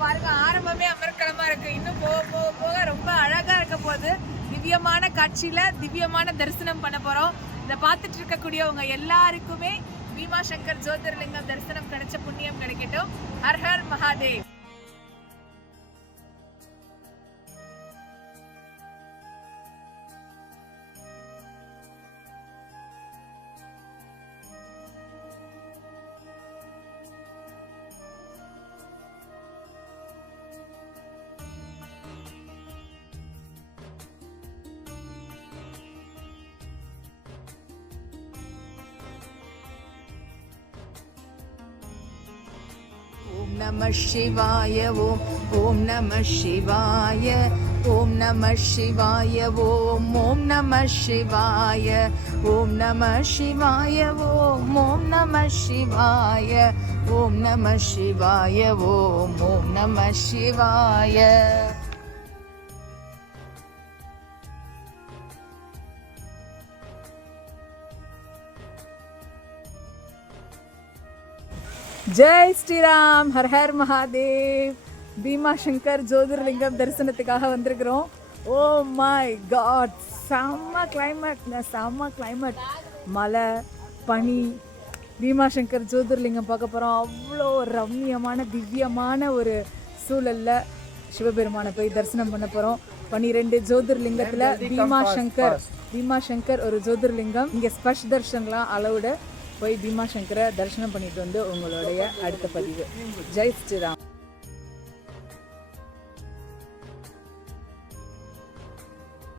பாருங்க, ஆரம்பமே அமர்க்கலமா இருக்கு. இன்னும் போக போக போக ரொம்ப அழகா இருக்க போகுது. திவ்யமான காட்சியில திவ்யமான தரிசனம் பண்ண போறோம். இதை பார்த்துட்டு இருக்கக்கூடியவங்க எல்லாருக்குமே பீமா சங்கர் ஜோதிர்லிங்கம் தரிசனம் கிடைச்ச புண்ணியம் கிடைக்கட்டும். ஹர் ஹர் மகாதேவ். ஓம் நம சிவாய ஓம் ஓம் நம சிவாய ஓம் நம சிவாய ஓம் ஓம் நம சிவாய ஓம் நம சிவாய ஓம் ஓம் நம சிவாய ஓம் நம சிவாய ஓம் ஓம் நம சிவாய. ஜெய் ஸ்ரீராம். ஹர் ஹர் மகாதேவ். பீமா சங்கர் ஜோதிர்லிங்கம் தரிசனத்துக்காக வந்திருக்கிறோம். ஓ மை காட், செம்ம கிளைமேட். மலை, பனி. பீமா சங்கர் ஜோதிர்லிங்கம் பார்க்க போகிறோம். அவ்வளோ ரம்மியமான திவ்யமான ஒரு சூழலில் சிவபெருமானை போய் தரிசனம் பண்ண போகிறோம். 12 ஜோதிர்லிங்கத்தில் பீமா சங்கர் ஒரு ஜோதிர்லிங்கம். இங்கே ஸ்பர்ஷ் தர்ஷன்லாம் அளவுட போய் பீமா சங்கரை தரிசனம் பண்ணிட்டு வந்து உங்களுடைய அடுத்த பதிவு. ஜெய் ஸ்ரீராம்.